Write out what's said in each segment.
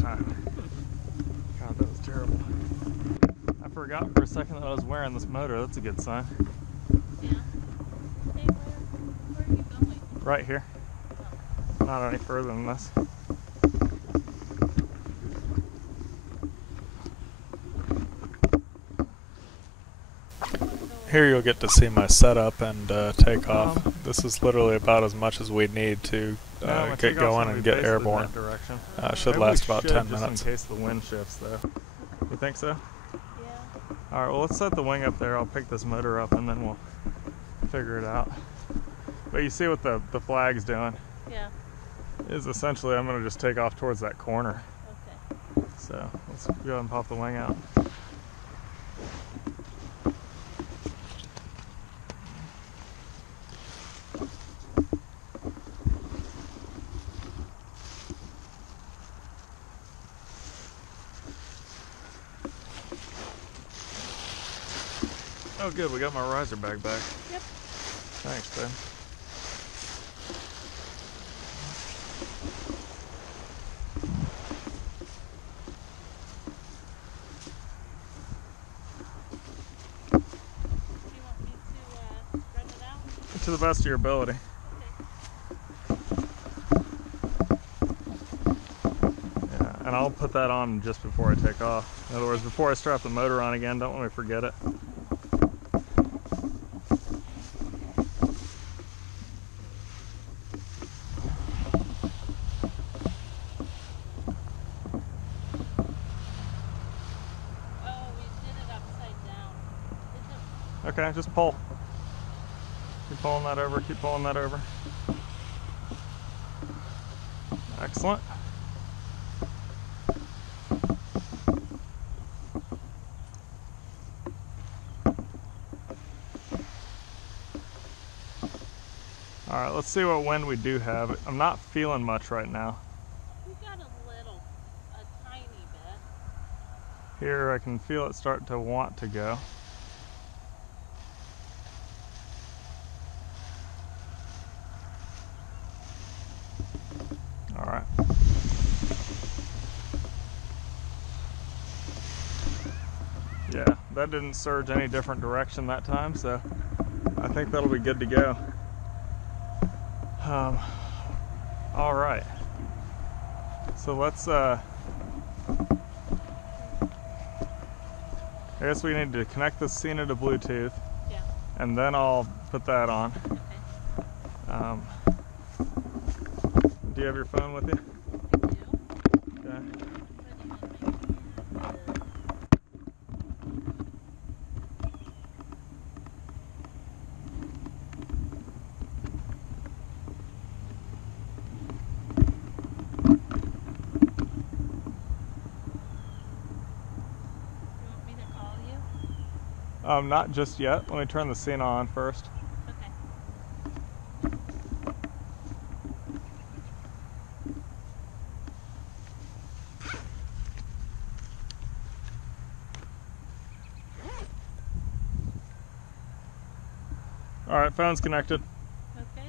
time. God, that was terrible. I forgot for a second that I was wearing this motor. That's a good sign. Yeah. Hey, where are you going? Right here. Oh. Not any further than this. Here you'll get to see my setup and take off. This is literally about as much as we need to get going and get airborne. Should last about 10 minutes. Just in case the wind shifts though. You think so? Yeah. Alright, well let's set the wing up there. I'll pick this motor up and then we'll figure it out. But you see what the flag's doing? Yeah. Is essentially I'm going to just take off towards that corner. Okay. So let's go ahead and pop the wing out. Oh good, we got my riser bag back. Yep. Thanks, babe. Do you want me to run it out? To the best of your ability. Yeah, and I'll put that on just before I take off. In other words, before I strap the motor on again, don't let me forget it. Okay, just pull. Keep pulling that over, keep pulling that over. Excellent. Alright, let's see what wind we do have. I'm not feeling much right now. We got a tiny bit. Here I can feel it start to want to go. Alright. Yeah, that didn't surge any different direction that time, so I think that'll be good to go. Alright. So let's, I guess we need to connect the Cena to Bluetooth. Yeah. And then I'll put that on. Okay. Do you have your phone with you? I do. Okay. Not just yet. Let me turn the Cena on first. Okay. Alright, phone's connected. Okay.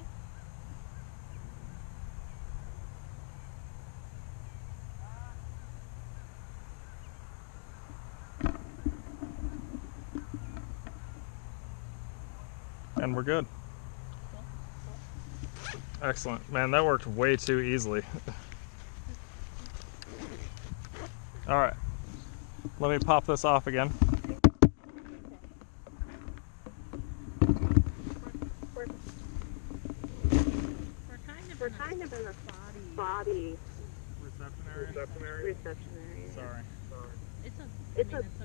And we're good. Excellent. Man, that worked way too easily. Alright. Let me pop this off again. We're kind of in a body reception area. Sorry.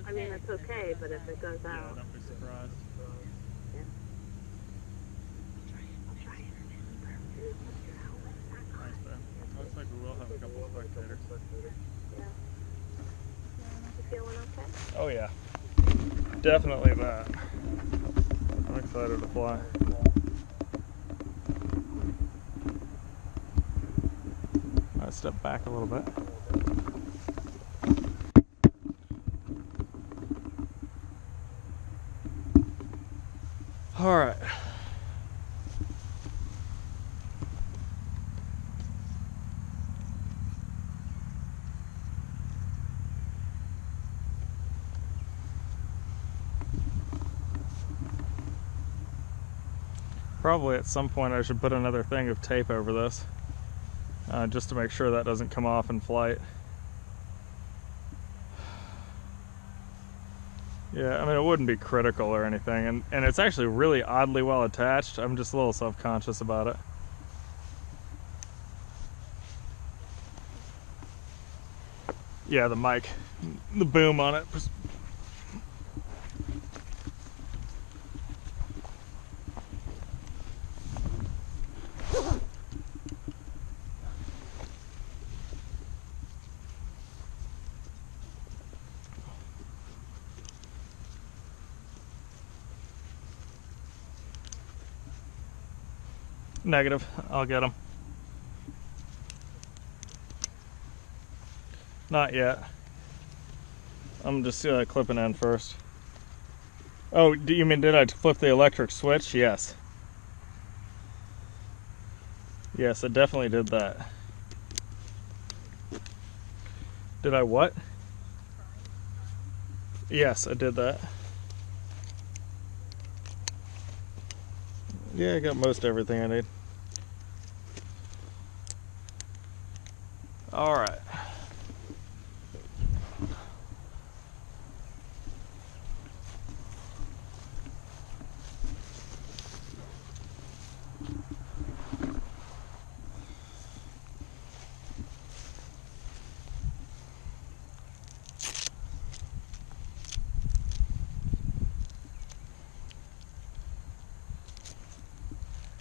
I mean, it's okay, but if it goes out. Yeah, don't be surprised. Yeah. I'll try it. Nice, babe. Looks like we will have a couple of spectators. Yeah. You feeling okay? Oh yeah. Definitely that. I'm excited to fly. Alright, step back a little bit. Alright. Probably at some point I should put another thing of tape over this, just to make sure that doesn't come off in flight. Yeah, I mean, it wouldn't be critical or anything, and it's actually really oddly well attached. I'm just a little self-conscious about it. Yeah, the mic, the boom on it. Negative. I'll get them. Not yet. I'm just clipping in first. Oh, do you mean did I flip the electric switch? Yes. Yes, I definitely did that. Did I what? Yes, I did that. Yeah, I got most everything I need. All right.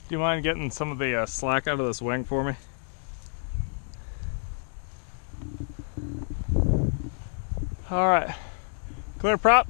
Do you mind getting some of the slack out of this wing for me? All right, clear prop.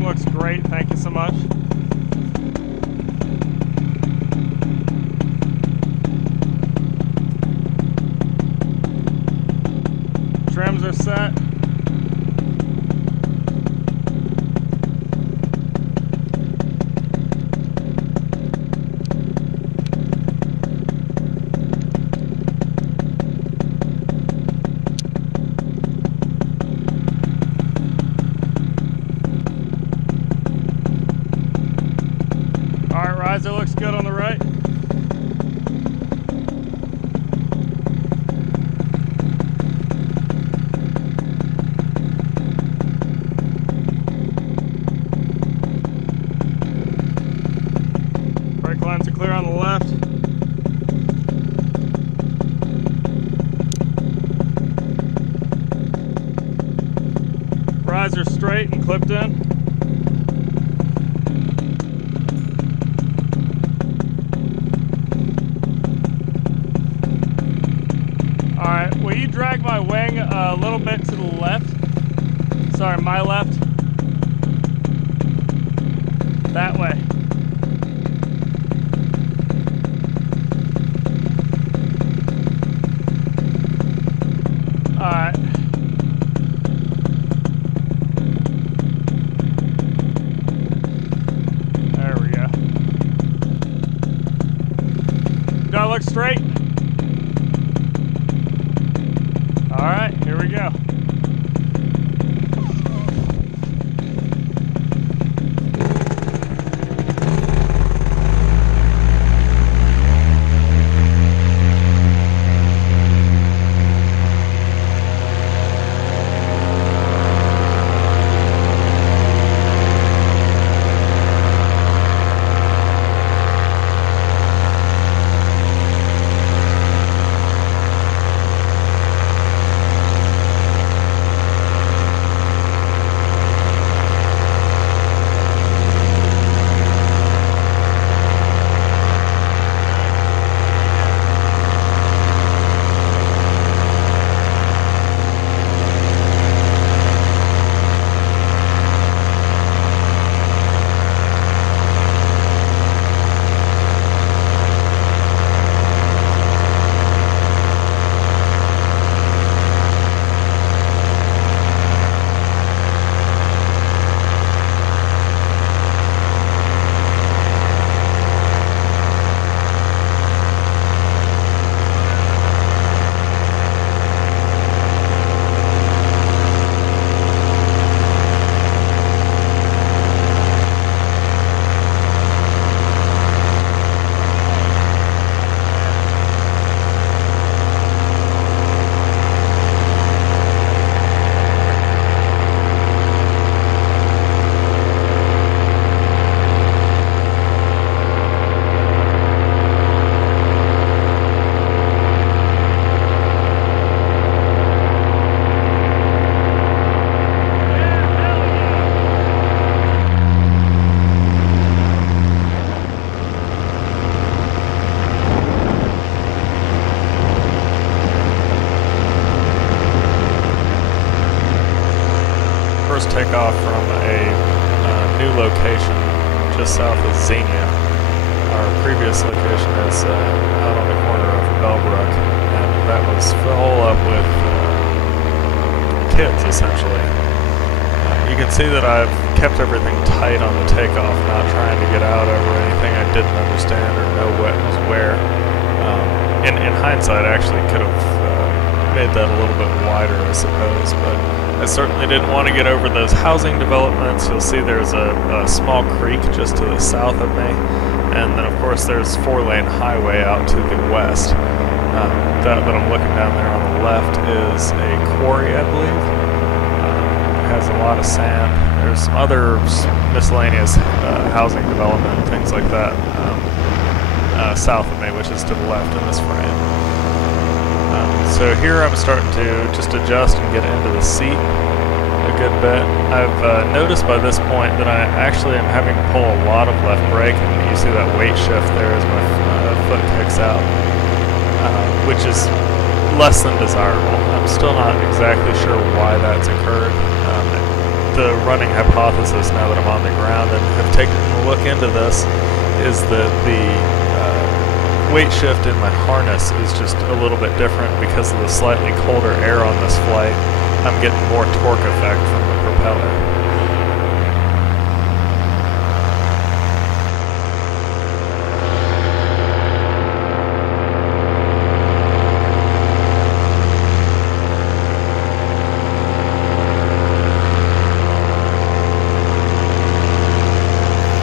Looks great, thank you so much. Trims are set. Riser looks good on the right. Brake lines are clear on the left. Riser straight and clipped in. Alright, will you drag my wing a little bit to the left? Sorry, my left. That way. Alright. There we go. Gotta look straight. All right, here we go. take off from a new location just south of Xenia. Our previous location is out on the corner of Bellbrook, and that was full up with kids, essentially. You can see that I've kept everything tight on the takeoff, not trying to get out over anything I didn't understand or know what was where. In hindsight, I actually could have made that a little bit wider, I suppose, but I certainly didn't want to get over those housing developments. You'll see there's a small creek just to the south of me, and then of course there's 4-lane highway out to the west. That I'm looking down there on the left is a quarry, I believe. It has a lot of sand. There's some other miscellaneous housing development, things like that, south of me, which is to the left in this frame. So here I'm starting to just adjust and get into the seat a good bit. I've noticed by this point that I actually am having to pull a lot of left brake, and you see that weight shift there as my foot kicks out, which is less than desirable. I'm still not exactly sure why that's occurred. The running hypothesis, now that I'm on the ground and have taken a look into this, is that the weight shift in my harness is just a little bit different because of the slightly colder air on this flight. I'm getting more torque effect from the propeller.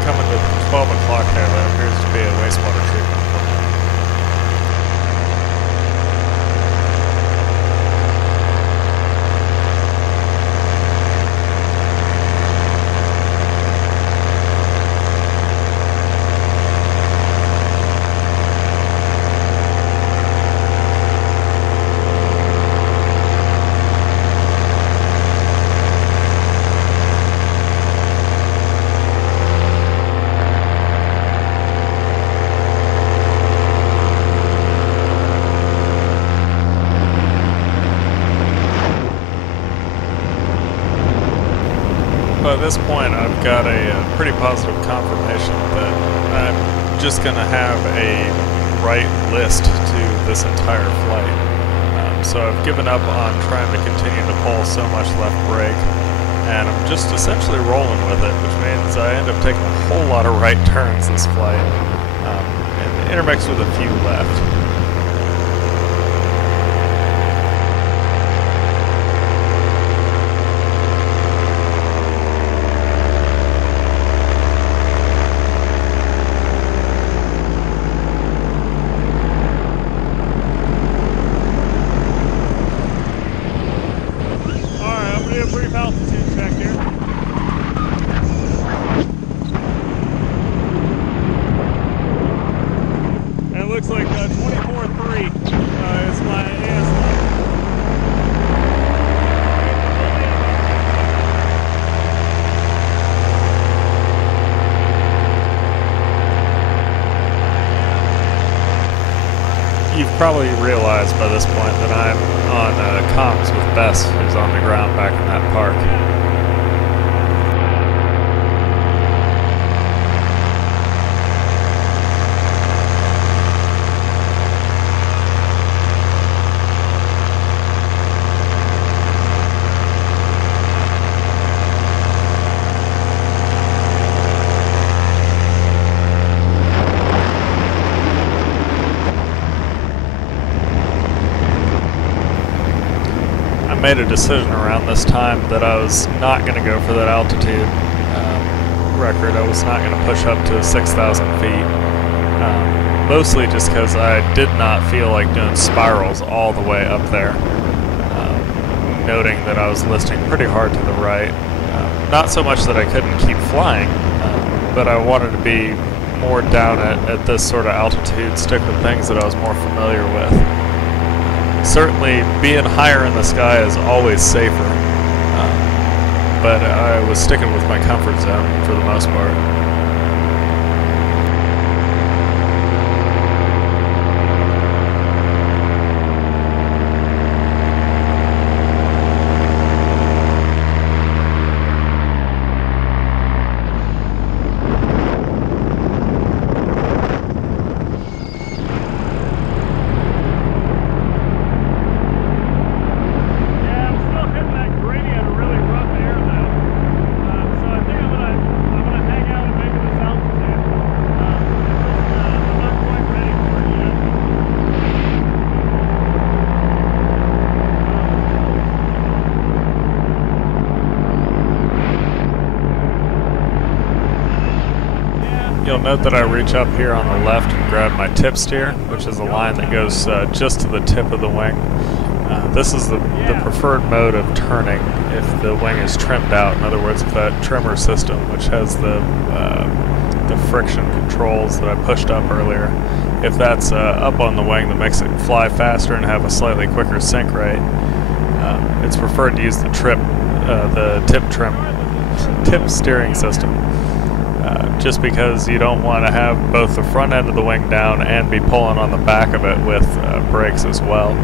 Coming to 12 o'clock there, that appears to be a wastewater treatment plant. By this point, I've got a pretty positive confirmation that I'm just going to have a right list to this entire flight. So I've given up on trying to continue to pull so much left brake, and I'm just essentially rolling with it, which means I end up taking a whole lot of right turns this flight, and intermixed with a few left. Brief altitude check here. And it looks like 24.3 is my AS line. You've probably realized by this point that I'm on comms with Bess, who's on the ground back in that park. I made a decision around this time that I was not going to go for that altitude record. I was not going to push up to 6,000 feet, mostly just because I did not feel like doing spirals all the way up there, noting that I was listing pretty hard to the right. Not so much that I couldn't keep flying, but I wanted to be more down at this sort of altitude, stick with things that I was more familiar with. Certainly, being higher in the sky is always safer, but I was sticking with my comfort zone for the most part. You'll note that I reach up here on the left and grab my tip steer, which is a line that goes just to the tip of the wing. This is the preferred mode of turning if the wing is trimmed out. In other words, if that trimmer system, which has the friction controls that I pushed up earlier, if that's up on the wing that makes it fly faster and have a slightly quicker sink rate, it's preferred to use the tip steering system. Just because you don't want to have both the front end of the wing down and be pulling on the back of it with brakes as well.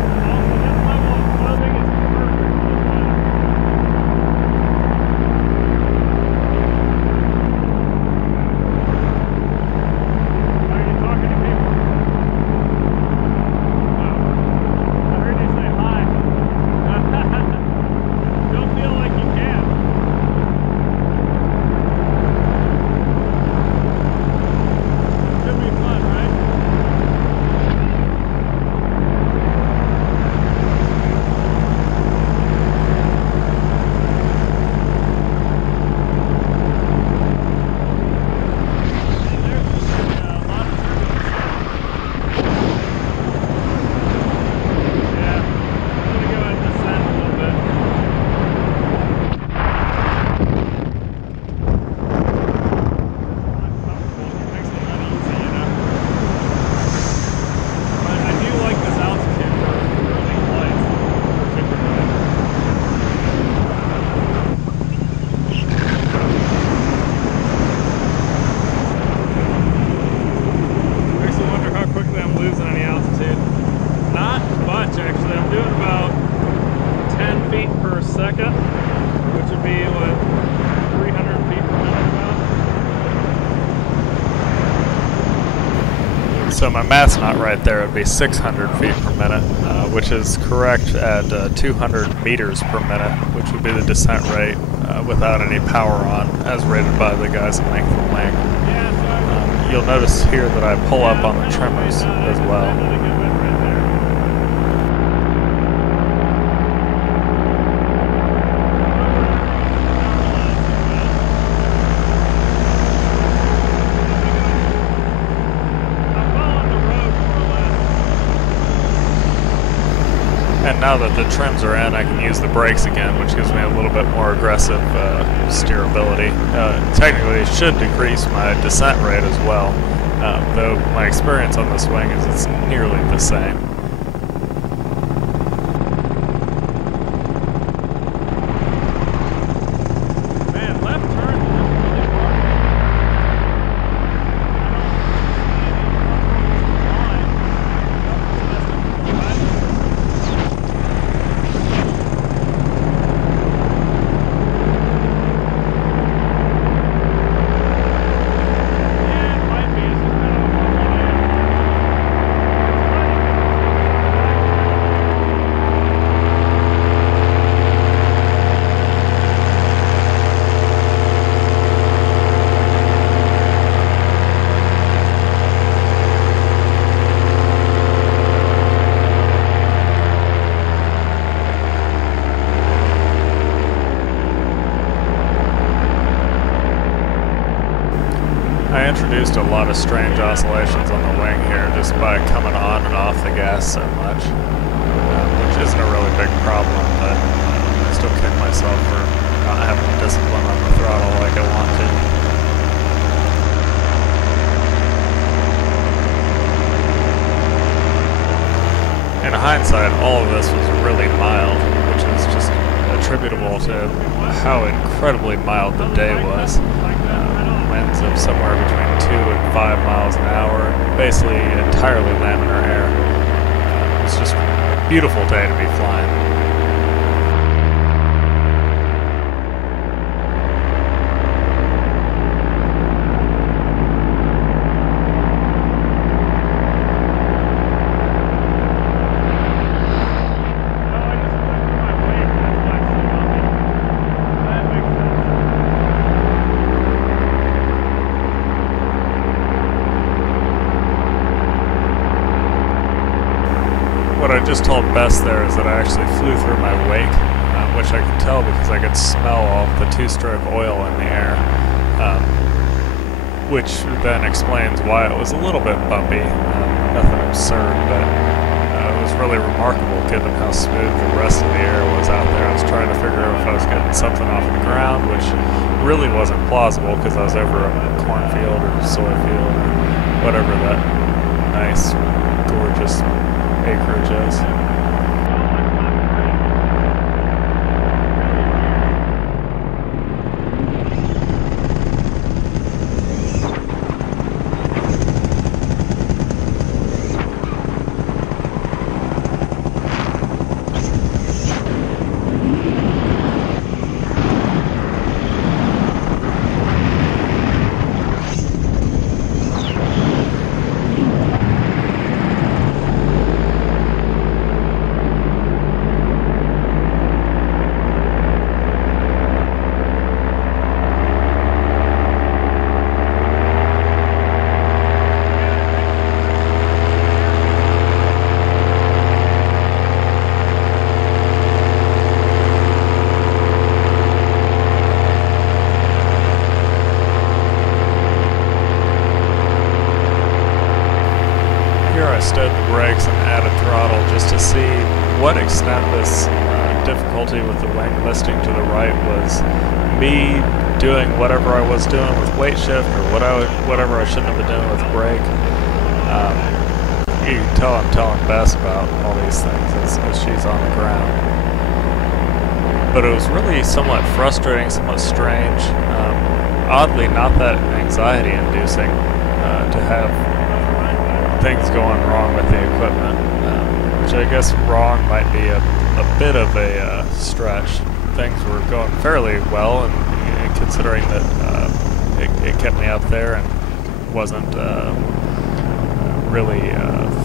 So my math's not right there. It would be 600 feet per minute, which is correct at 200 meters per minute, which would be the descent rate without any power on, as rated by the guys at Length and Length. You'll notice here that I pull up on the trimmers as well. And now that the trims are in, I can use the brakes again, which gives me a little bit more aggressive steerability. Technically, it should decrease my descent rate as well, though my experience on this wing is it's nearly the same. I introduced a lot of strange oscillations on the wing here just by coming on and off the gas so much, which isn't a really big problem, but I still kick myself for not having discipline on the throttle like I want to. In hindsight, all of this was really mild, which is just attributable to how incredibly mild the day was. Winds of somewhere between 2 and 5 miles an hour, basically entirely laminar air. It's just a beautiful day to be flying. What I just told Bess there is that I actually flew through my wake, which I could tell because I could smell all the two-stroke oil in the air. which then explains why it was a little bit bumpy. Nothing absurd, but it was really remarkable given how smooth the rest of the air was out there. I was trying to figure out if I was getting something off the ground, which really wasn't plausible because I was over a cornfield or soy field or whatever that nice, gorgeous acreage is. Stowed the brakes and added throttle just to see what extent this difficulty with the wing listing to the right was me doing whatever I was doing with weight shift or whatever I shouldn't have been doing with brake. You can tell I'm telling Bess about all these things as she's on the ground. But it was really somewhat frustrating, somewhat strange. Oddly, not that anxiety-inducing to have things going wrong with the equipment, which I guess wrong might be a bit of a stretch. Things were going fairly well, and considering that it kept me up there and wasn't really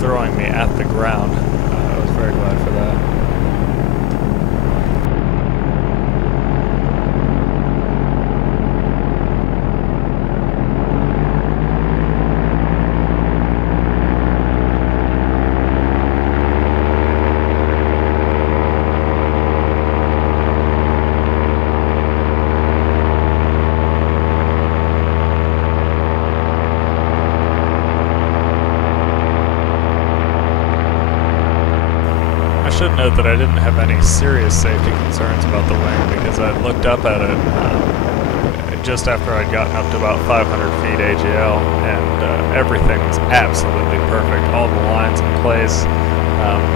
throwing me at the ground, I was very glad for that. I should note that I didn't have any serious safety concerns about the wing because I looked up at it just after I'd gotten up to about 500 feet AGL, and everything was absolutely perfect. All the lines in place,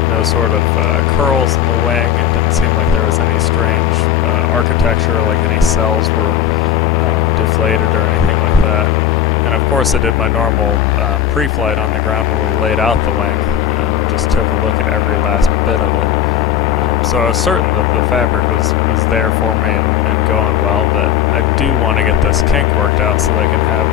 no sort of curls in the wing. It didn't seem like there was any strange architecture, like any cells were deflated or anything like that. And of course I did my normal pre-flight on the ground when we laid out the wing. Just took a look at every last bit of it. So I was certain that the fabric was there for me and going well, but I do want to get this kink worked out so they can have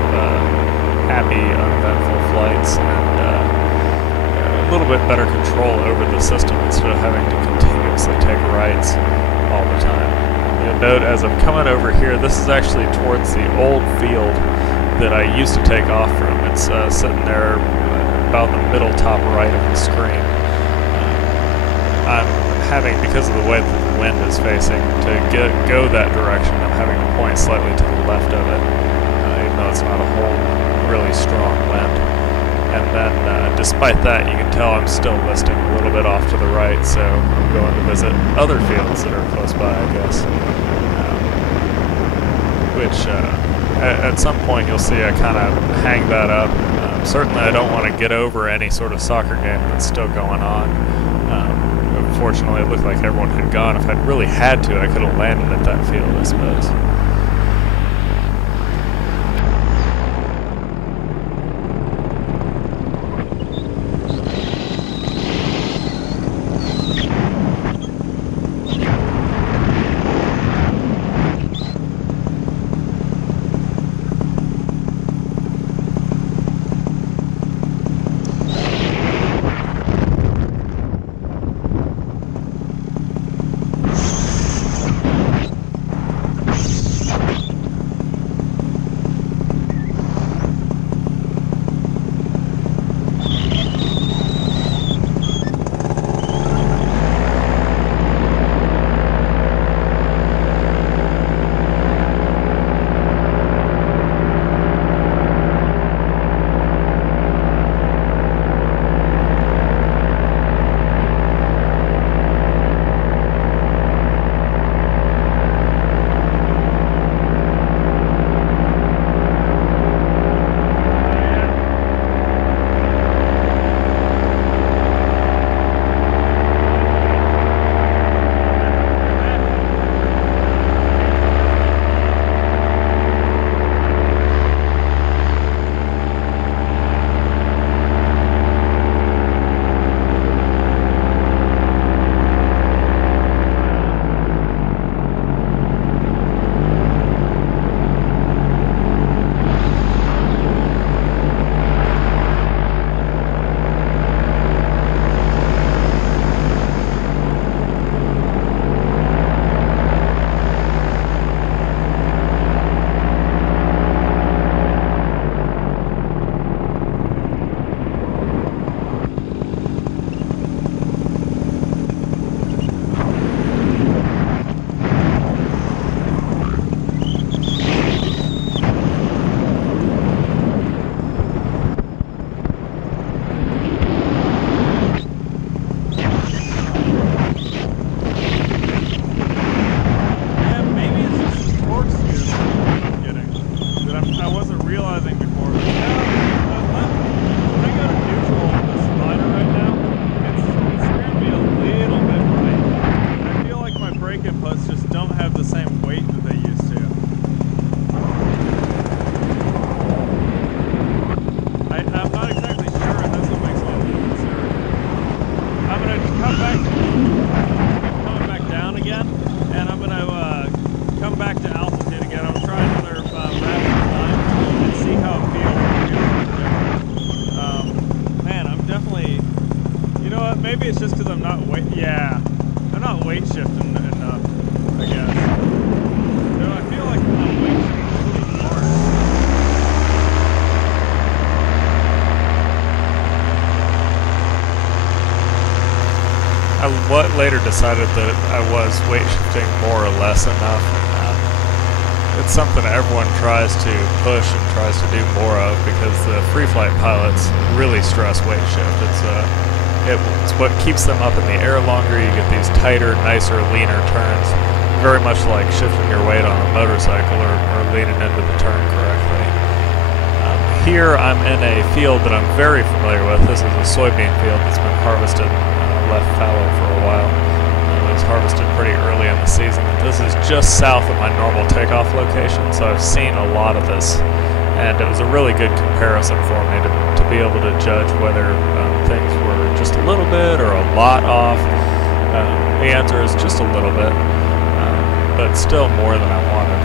happy, uneventful flights and a little bit better control over the system instead of having to continuously take rights all the time. You'll note as I'm coming over here, this is actually towards the old field that I used to take off from. It's sitting there about the middle top right of the screen. I'm having, because of the way that the wind is facing, to go that direction, I'm having to point slightly to the left of it, even though it's not a whole really strong wind. And then, despite that, you can tell I'm still listing a little bit off to the right, so I'm going to visit other fields that are close by, I guess. Which, at some point, you'll see I kind of hang that up. Certainly I don't want to get over any sort of soccer game that's still going on. Fortunately, it looked like everyone had gone. If I'd really had to, I could have landed at that field, I suppose. maybe it's just because I'm not I'm not weight shifting enough, I guess. So I feel like I'm not weight shifting really hard. I later decided that I was weight shifting more or less enough. It's something everyone tries to push and tries to do more of because the free flight pilots really stress weight shift. It's what keeps them up in the air longer. You get these tighter, nicer, leaner turns, very much like shifting your weight on a motorcycle or leaning into the turn correctly. Here I'm in a field that I'm very familiar with. This is a soybean field that's been harvested, left fallow for a while. It was harvested pretty early in the season. This is just south of my normal takeoff location, so I've seen a lot of this, and it was a really good comparison for me to be able to judge whether things were just a little bit or a lot off. The answer is just a little bit, but still more than I wanted.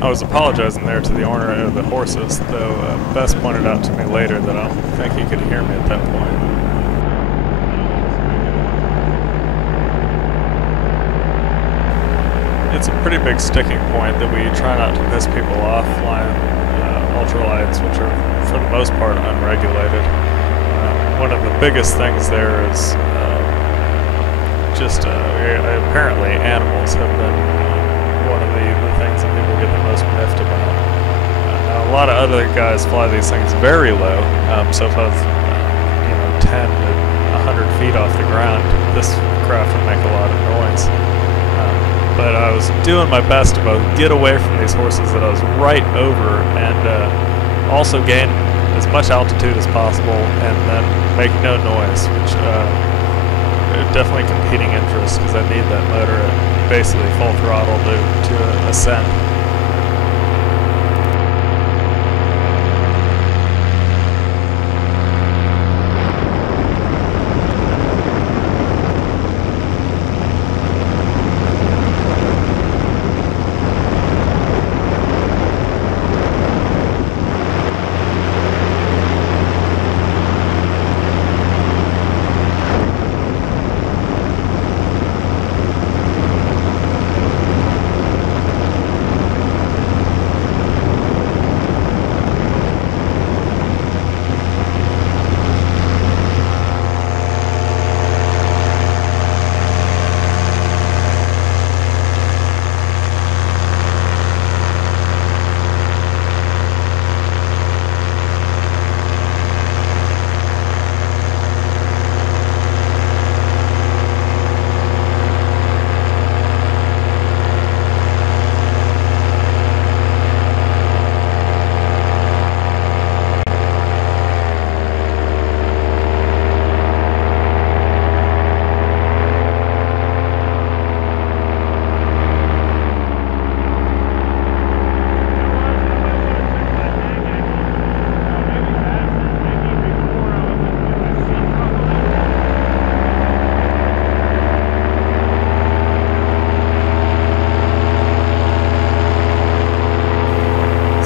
I was apologizing there to the owner of the horses, though Bess pointed out to me later that I don't think he could hear me at that point. It's a pretty big sticking point that we try not to piss people off flying ultralights, which are for the most part unregulated. One of the biggest things there is just apparently animals have been one of the things that people get the most miffed about. Now, A lot of other guys fly these things very low, so if I was 10 to 100 feet off the ground, this craft would make a lot of noise. But I was doing my best to both get away from these horses that I was right over and also gain as much altitude as possible and then make no noise, which definitely competing interests because I need that motor at basically full throttle to ascend.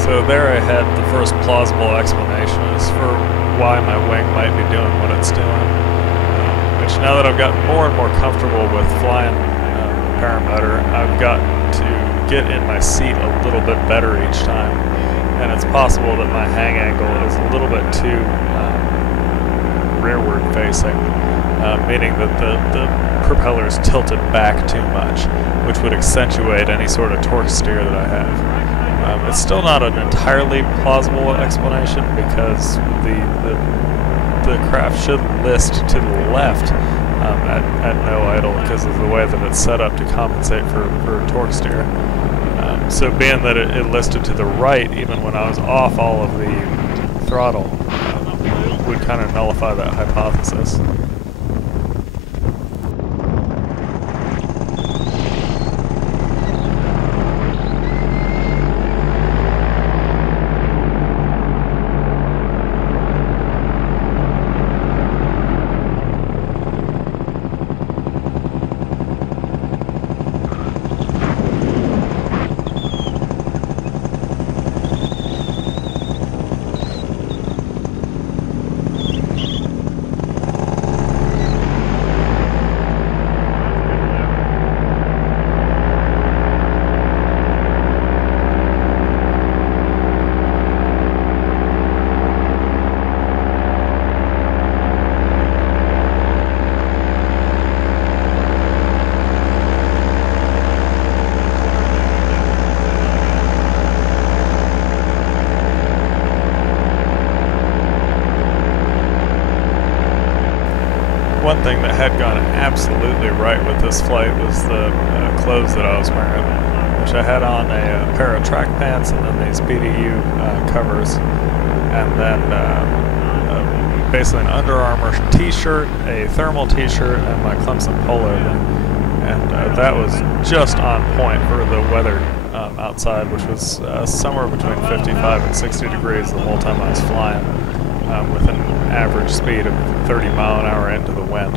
So there I had the first plausible explanation as for why my wing might be doing what it's doing. Which now that I've gotten more and more comfortable with flying paramotor, I've got to get in my seat a little bit better each time. And it's possible that my hang angle is a little bit too rearward facing, meaning that the propeller is tilted back too much, which would accentuate any sort of torque steer that I have. It's still not an entirely plausible explanation because the craft should list to the left at no idle because of the way that it's set up to compensate for torque steer. So being that it listed to the right even when I was off all of the throttle would kind of nullify that hypothesis. One thing that had gone absolutely right with this flight was the clothes that I was wearing, which I had on a pair of track pants and then these BDU covers, and then basically an Under Armour t-shirt, a thermal t-shirt, and my Clemson pullover. And that was just on point for the weather outside, which was somewhere between 55 and 60 degrees the whole time I was flying, with an average speed of 30 mile an hour into the wind.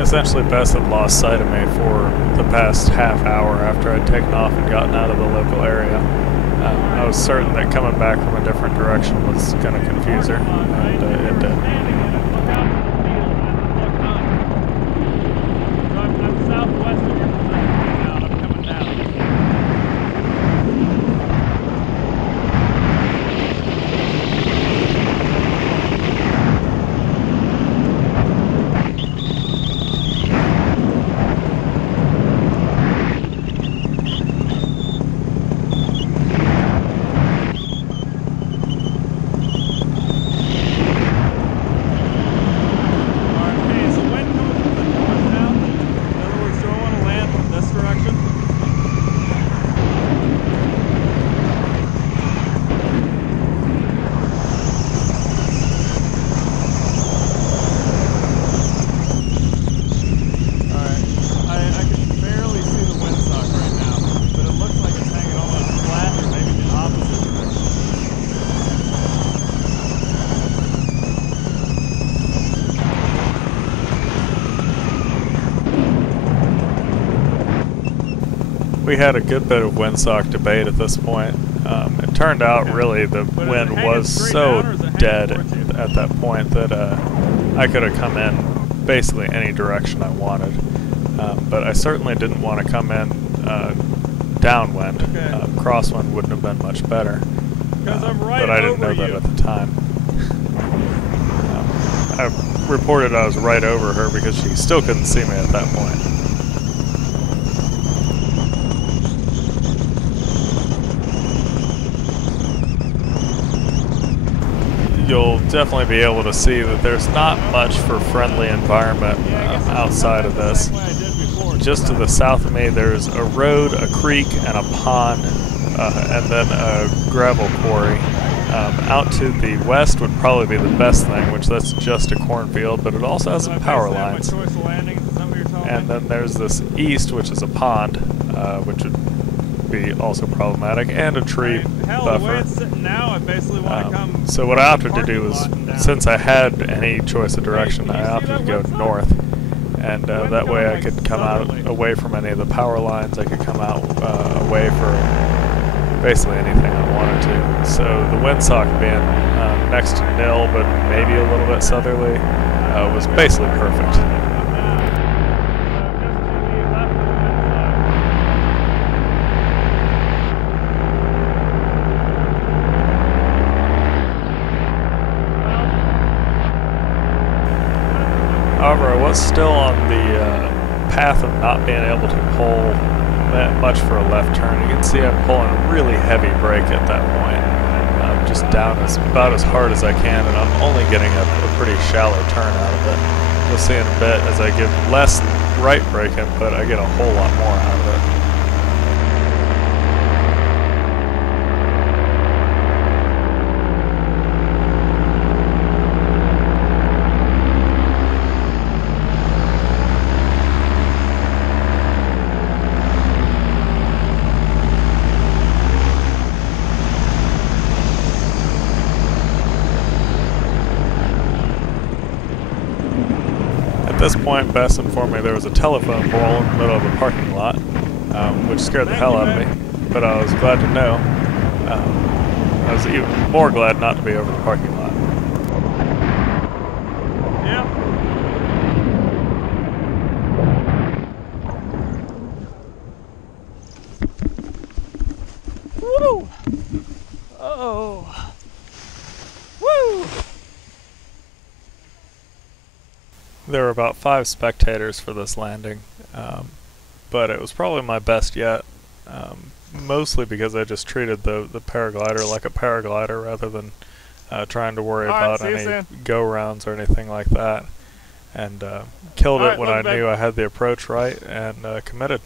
Essentially, Bess had lost sight of me for the past half hour after I'd taken off and gotten out of the local area. I was certain that coming back from a different direction was going to confuse her, and it did. We had a good bit of windsock debate at this point. It turned out really the wind was so dead at that point that I could have come in basically any direction I wanted. But I certainly didn't want to come in downwind. Crosswind wouldn't have been much better. But I didn't know that at the time. I reported I was right over her because she still couldn't see me at that point. You'll definitely be able to see that there's not much for friendly environment outside of this. Just to the south of me there's a road, a creek, and a pond, and then a gravel quarry. Out to the west would probably be the best thing, which that's just a cornfield, but it also has some power lines. And then there's this east, which is a pond, which would be also problematic, and a tree buffer. So what I opted to do was, since I had any choice of direction, I opted to go north. And that way I could come out away from any of the power lines. I could come out away for basically anything I wanted to. So the windsock being next to nil, but maybe a little bit southerly, was basically perfect. However, I was still on the path of not being able to pull much for a left turn. You can see I'm pulling a really heavy brake at that point. I'm just down about as hard as I can, and I'm only getting a pretty shallow turn out of it. You'll see in a bit, as I give less right brake input, I get a whole lot more out of it. At this point, Bess informed me there was a telephone pole in the middle of the parking lot, which scared the hell out of me, but I was glad to know. I was even more glad not to be over the parking lot. Woo! Oh! Woo! There were about 5 spectators for this landing, but it was probably my best yet, mostly because I just treated the paraglider like a paraglider rather than trying to worry about any go-rounds or anything like that, and killed it when I knew I had the approach right and committed.